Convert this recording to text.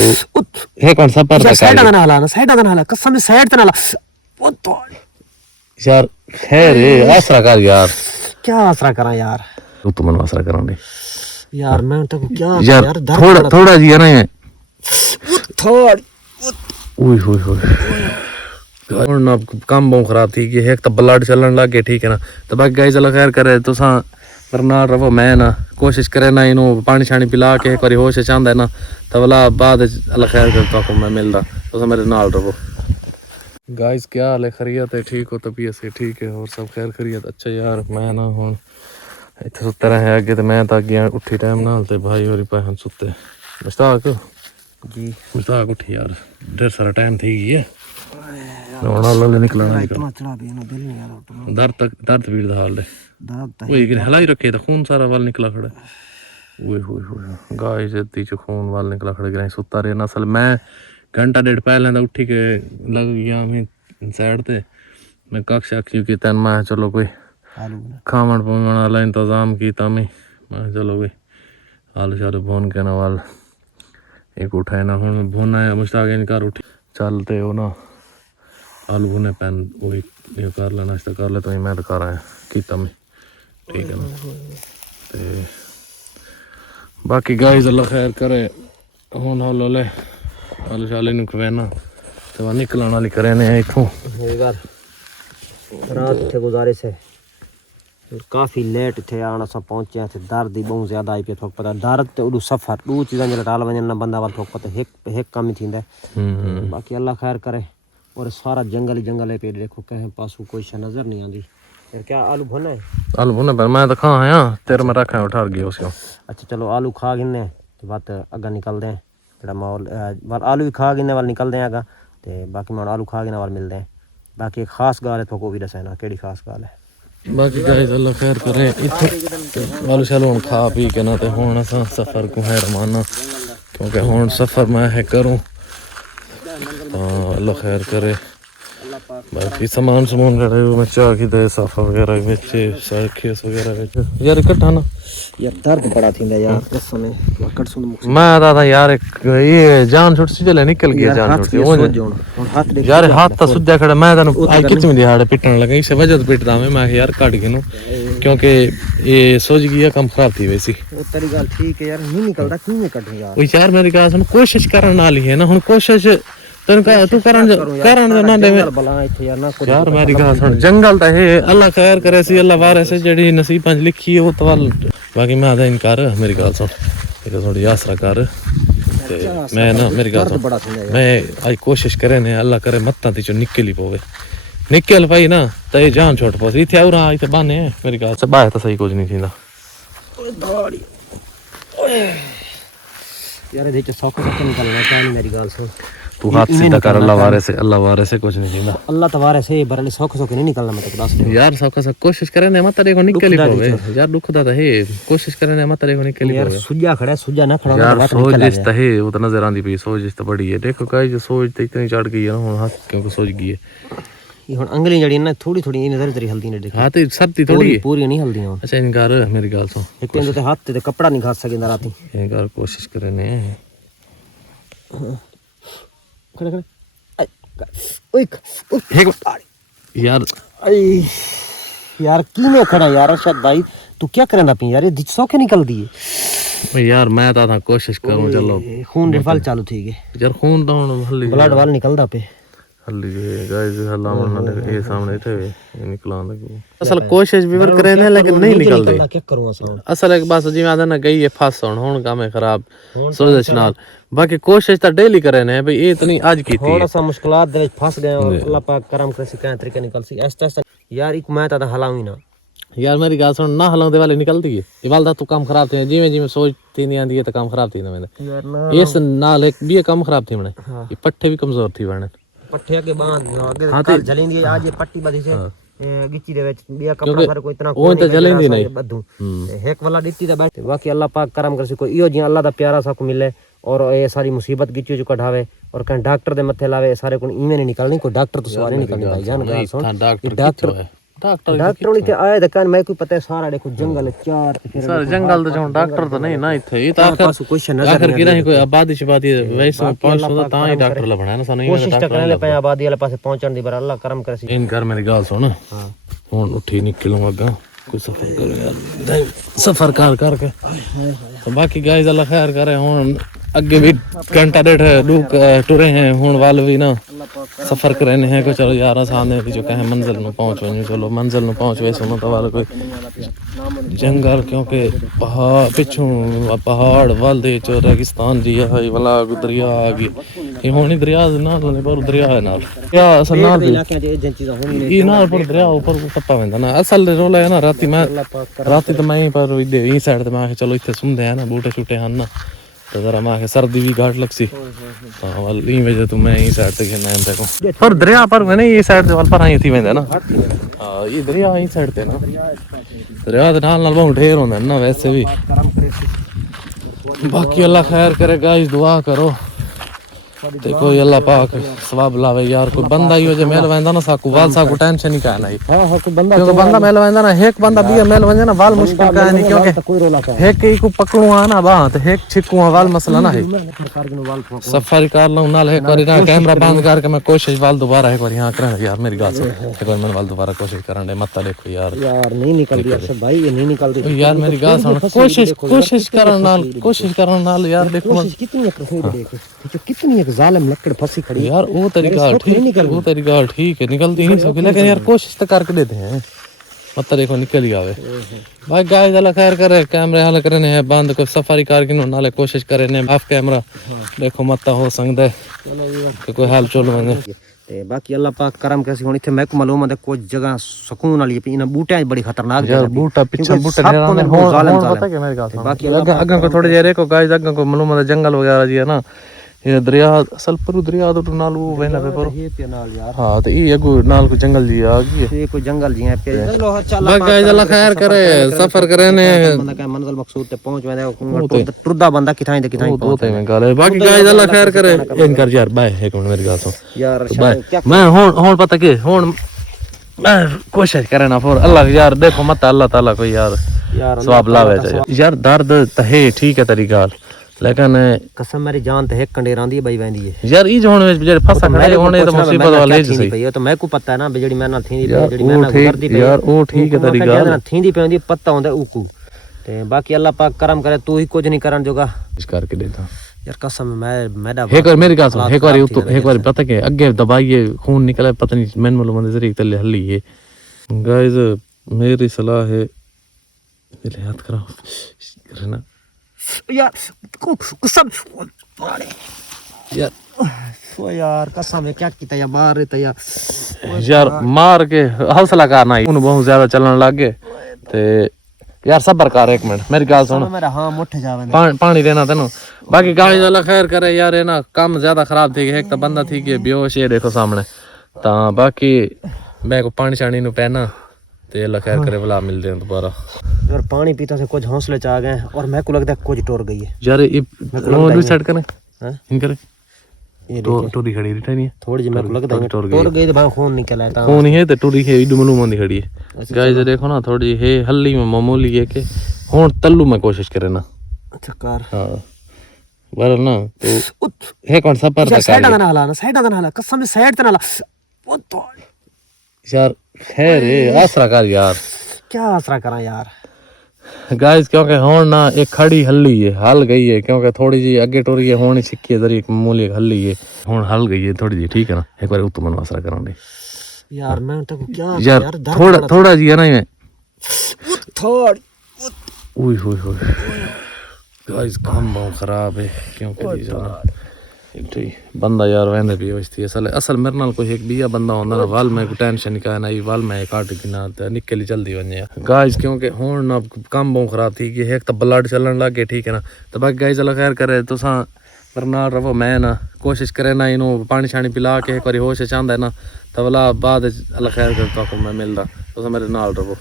है कौन सा पर साइड ना हाला ना साइड ना हाला कसम से साइड ना हाला वो तो यार है रे आसरा कर यार क्या आसरा करा यार तू तो मन आसरा कराने यार मैं तो क्या यार थोड़ा थोड़ा जी है ना ये थोड़ा ओए होए होए और ना काम बहुत खराब थी कि एक तो ब्लड चलन लग गया ठीक है ना तो बाकी गाइस अल्लाह खैर करे तो सा पर ना रहो मैं ना कोशिश करे ना इनो पानी शानी पिला के एक बार होश चाहता है ना तो वाला बाद अल्लाह खैर करता को मैं मिलदा तो मेरे नाल रहो गाइस क्या हाल है खैरियत है ठीक हो तबीयत से ठीक है और सब खैर खैरियत अच्छा यार मैं ना हुन इत्थे सुत्ते रहे अगे तो मैं तो अगे उठी टाइम नाल ते भाई होरी पाहन सुत्ते मुश्ताक जी मुश्ताक उठी यार ढेर सारा टाइम थी गया होना अल्लाह निकला इतना चढ़ा भी ना दिल नहीं यार दर्द पीड़ दा हाल है दर्द ओए कि हलाई रखे तो खून सारा वाल निकला खड़ा ओए होए होए गाय जत्ती च खून वाल निकला खड़ा गया सुत्ता रहे असल मैं घंटा डेढ़ पहले तो उठी के लग गया मैं साइड ते मैं कक्ष की तन मैं चलो कोई खावन पीवन वाला इंतजाम किया मैं चलो कोई आलू शालू भून के ना वाल एक उठाए ना हूँ भूना है मुश्ताक घर उठी चलते हो ना आलू भुने पैन वही ये कर लेना नाश्ता कर ले तो मैं तो कर आया किता मैं ठीक है ना ते बाकी गाइस अल्लाह खैर करे हुन हौले हौले आलू शालू नु खवेना ते वा निकलण वाली करे ने इथों रात थे गुजारिश है काफ़ी लेट थे आना सब पहुंचे थे दर्द ही बहुत ज़्यादा आई पे थोक पता दर्द ते उडू सफ़र दू चीज़ां जरा टाल वजन ना बंदा वाल थोक पता एक कम ही थींदा बाकी अल्लाह खैर करे और सारा जंगल ही जंगल है पे देखो कहीं पासू कोई शय नज़र नहीं आती यार क्या आलू भुना है आलू भुना पर मैं तो खा आया तेरे में रखा है उठा गया उसको अच्छा चलो आलू खा गिने तो बात अगर निकलते हैं जरा माहौल आलू भी खा गिने वाल निकलते हैं अगर तो बाकी मैं आलू खा गिने वाल मिलते हैं बाकी एक खास गाल है तो को भी दसा ना केड़ी खास गाल है बाकी गाइस अल्लाह खैर करे इत्थे आलू शालू खा पी के ना ते हुन असां सफ़र को है रवाना क्योंकि हुन सफ़र मैं है करूँ अल्लाह खैर करे बाकी सामान समून जड़ा मैं चाह की दे साफा वगैरह बेचे खेस वगैरह बेचे यार इकट्ठा ना यार दर्द बड़ा थींदा यार कसम है लकड़ सुन मैं दादा यार ये जान छुट सी चले निकल गया जान छुट यार हाथ तो सुजा खड़ा मैं तनु आई कितनी दिहाड़े पिटन लगा इस वजह से पिटदा मैं यार काट गिनो क्योंकि ये सोच गया काम खराब थी वैसी वो तेरी गल ठीक है यार नहीं निकलदा क्यों नहीं कट यार ओ यार मेरी गल सुन कोशिश करन वाली है ना हुन कोशिश तू करन ना दे यार मेरी गल सुन जंगल तो है अल्लाह खैर करे सी अल्लाह वारे से जेडी नसीबां च लिखी है वो तो बाकी मैं आदा इनकार मेरी गल सुन ये थोड़ी आसरा कर मैं ना मेरी गल सुन मैं आज कोशिश करे ने अल्लाह करे मत्ता ती चो निकल ही पवे निकल पाई ना तो ये जान छोड़ पो इथे और इथे बाने मेरी गल से बाहर तो सही कुछ नहीं थींदा यार ये तो सौख से निकलना क्या नहीं मेरी गल सुन तू हाथ सीधा कर अल्लाह वारे से कुछ नहीं थींदा अल्लाह तबारे से बरले सौख से नहीं निकलना मैं तो दस दे यार सौख से कोशिश करे ने मत देखो निकल ही पवे यार दुख दा है कोशिश करे ने मत देखो निकल ही पवे यार सुजा खड़ा सुजा ना खड़ा यार सोच जिस तो है वो तो नजर आंदी पई सोच जिस तो बड़ी है देखो काई जो सोच तो इतनी चढ़ गई है ना हाथ क्योंकि सोच गई है ये हुन अंगली जड़ी ना थोड़ी थोड़ी नजर तेरी हल्दी ने देख हाथ सर्दी थोड़ी पूरी नहीं हल्दी हुन अच्छा इनकार मेरी गल सुन एक दिन तो हाथ ते कपड़ा नहीं घास सकेंदा राती इनकार कोशिश करे ने खड़े खड़े ओए यार यार की में खड़ा यार अरशद भाई तू क्या करना पी यार ये सौखे निकल दी है यार मैं तो कोशिश करूं चलो खून रिफल चालू थी गए यार खून तो हल्ली ब्लड वाल निकलदा पे हल्ली गाइस हल्ला मन ये सामने थे ये निकला लगे असल कोशिश भी कर रहे हैं लेकिन नहीं निकलते क्या करूं असल एक बात जी मैं ना गई है फस हुन काम है खराब सोच नाल बाकी कोशिश तो डेली करे ने भाई ये इतनी आज की थी थोड़ा सा मुश्किलात दे फंस गए और अल्लाह पाक करम करे कहीं तरीके निकल सी ऐसा यार एक मैं तो हलाऊं ही ना यार मेरी गल सुन ना हलाउंदे वाले निकलती है ये वाल दा तू काम खराब थे जिवें जिवें सोचती नहीं आंदी है तो काम खराब थी ना मैंने यार ना इस नाल एक भी काम खराब थी मैंने ये पट्टे भी कमजोर थी मैंने पट्टे के बाद आगे जलेंदी आज ये पट्टी बदी से गिच्ची दे विच बिया कपड़ा सारे कोई इतना वो तो जलेंदी नहीं बद्दू एक वाला डिट्टी दा बैठ बाकी अल्लाह पाक करम कर कोई इयो जी अल्लाह दा प्यारा सा को मिले और ये सारी मुसीबत गिच्ची जो कढावे और कहीं डॉक्टर दे मथे लावे सारे को इवें नहीं निकलनी कोई डॉक्टर तो सवारी निकलनी भाई जान गल सुन डॉक्टर डॉक्टर नहीं थे आए दुकान मैं कोई पता है सारा देखो जंगल चार सर जंगल तो जो डॉक्टर तो नहीं ना इथे ये तो पास क्वेश्चन नजर आखिर की नहीं कोई आबादी शाबादी वैसे 500 ता ही डॉक्टर ला बनाया ना सानू कोशिश तो करने पे आबादी वाले पासे पहुंचण दी पर अल्लाह करम करे इन कर मेरी गाल सुन हां हुन उठी निकलूं अगा कोई सफर कर यार सफर करके तो बाकी गाइस अल्लाह खैर करे हुन अगे भी घंटा डेढ़ लोग टुरे हैं हुन वाल भी ना सफर करने हैं को चलो यार सामने भी जो कहे मंजिल में पहुंच वने चलो मंजिल में पहुंच वैसे ना तो वाल कोई जंगल क्योंकि पहाड़ पिछू पहाड़ वाल दे चो रेगिस्तान जी है वाला दरिया आ गई ये होनी दरिया ना पर दरिया है नाल या असल नाल ये नाल पर दरिया ऊपर टप्पा वेंदा ना असल रोला है ना राती तो मैं पर इधर ई साइड ते मैं चलो इथे सुनदे है ना बूटे छूटे हैं ना तो जरा मां के सर्दी भी घाट लगसी हां वाली वजह तो मैं ई साइड तक नाम देखो पर दरिया पर मैंने ये साइड से वाल पर आई थी वेंदा ना हां ये दरिया ई साइड ते ना दरिया दे नाल बहुत ढेर होंदा ना वैसे भी बाकी अल्लाह खैर करे गाइस दुआ करो देखो अल्लाह पाक सवाब लावे यार कोई बंदा ही हो जे मेल वेंदा ना साकू वाल साकू टेंशन नहीं काना हां कोई बंदा क्योंकि बंदा मेल वेंदा ना एक बंदा भी मेल वंजे ना वाल मुश्किल का नहीं क्योंकि एक ही को पकड़ू आना बा तो एक छिकू वाल मसला ना है सफारी कर लो नाल एक बार ना कैमरा बंद करके मैं कोशिश वाल दोबारा एक बार यहां करें यार मेरी गाल से एक बार मैं वाल दोबारा कोशिश करन दे मत देखो यार नहीं निकल रही अरशद भाई ये नहीं निकल रही यार मेरी गाल सुन कोशिश करन नाल यार देखो कितनी जालिम लकड़ फंसी खड़ी यार वो तरीका ठीक है निकलती नहीं सके लेकिन यार कोशिश तो करके देते हैं मत देखो निकल ही आवे भाई गाइस अल्लाह खैर करे कैमरे हाल करने है बंद को सफारी कार की नाले कोशिश करे ने ऑफ कैमरा देखो मत हो सकदा कि कोई हाल चलो वने ते बाकी अल्लाह पाक करम कैसी होनी थे मैं को मालूम है कुछ जगह सुकून वाली पे इन बूटे बड़ी खतरनाक यार बूटा पीछे बूटे जालिम पता है मेरे गाल बाकी अगर को थोड़ी देर को गाइस अगर को मालूम है जंगल वगैरह जी है ना ये दरिया असल पर दरिया तो नाल वो वेना पे पर ये नाल यार हां तो ये एगो नाल को जंगल जी आ गई ये कोई जंगल जी है पे चलो चल गाइस अल्लाह खैर करे सफर करे ने बंदा का मंजिल मकसूद ते पहुंच वेंदा टुरदा बंदा किथाई ते किथाई पहुंच तो मैं गाल है बाकी गाइस अल्लाह खैर करे इन कर यार बाय एक मिनट मेरी गाल सुन यार मैं हुन पता के हुन मैं कोशिश करे ना फिर अल्लाह यार देखो मत अल्लाह ताला को यार सवाब लावे यार दर्द तो है ठीक है तेरी गाल लेकिन कसम मेरी जान ते एक कंडेर आंदी भाई वेंदी है यार ई जोन में जेड़े फसा खड़े होने तो मुसीबत वाले जी सही ये तो मैं को पता है ना जेड़ी मैं ना थींदी पे जेड़ी मैं ना गुजरदी पे यार ओ ठीक है तेरी गाल थींदी पे पता होंदा ऊकू ते बाकी अल्लाह पाक करम करे तू ही कुछ नहीं करन जोगा इस करके देता यार कसम मैडा एक बार मेरी गाल सुन एक बार पता के आगे दबाइए खून निकले पता नहीं मैन मालूम है जरिए तले हल्ली है गाइस मेरी सलाह है मेरे हाथ करो करना यार कसम यार ओ यार कसम है क्या कीता या मार रहे थे यार मार के हौसला करना उन बहुत ज्यादा चलने लग गए ते यार सब्र कर एक मिनट मेरी गाल सुन मेरा हां मुठ जावे पानी देना तेनु बाकी गाड़ी अल्लाह खैर करे यार है ना काम ज्यादा खराब थी एक तो बंदा थी के बेहोश है देखो सामने ता बाकी मैं को पानी शानी नु पहना ते अल्लाह खैर करे भला मिलते हैं दोबारा यार पानी पीता से कुछ हौसले च आ गए और मैं को लगता है कुछ टूट गई है यार ये दूसरी साइड करें हैं इन करे ये तो टूरी खड़ी रही नहीं थोड़ी जी मैं को लगता है टूट गई तो भाई खून निकल आया खून है तो टूरी है इडू मलू मंदी खड़ी है गाइस देखो ना थोड़ी है हल्ली में मामूली है के हुन तल्लू में कोशिश करे ना अच्छा कर हां वर ना तो है कौन सा पर साइड ना हाला कसम से साइड ना हाला वो तो यार खैर है आसरा कर यार क्या आसरा करा यार गाइस क्योंकि हुन ना एक खड़ी हल्ली है हल गई है क्योंकि थोड़ी जी आगे टोरी है होनी सिक्की है जरी मूली हल्ली है हुन हल गई है थोड़ी जी ठीक है ना एक बार उत्तम आसरा करा दे यार मैं तो क्या यार थोड़ा जी है ना मैं थोड़ी ओए होए होए गाइस काम बहुत खराब है क्योंकि जी जाना बंदा यार वैसे भी वैसी असल मेरे नाल कोई एक बिया बंदा होंदा ना वाल में को टेंशन नहीं ना वाल में काट के ना निकली जल्दी वने गाइस क्योंकि हुन ना काम बहुत खराब थी कि एक तो ब्लड चलन लग गए ठीक है ना तो बाकी गाइस अल्लाह खैर करे तुसा पर नाल रहो मैं ना कोशिश करे ना इनो पानी शानी पिला के एक बार होश चांदा है ना तो वाला बाद अल्लाह खैर करे तो मैं मिलदा तुसा मेरे नाल रहो।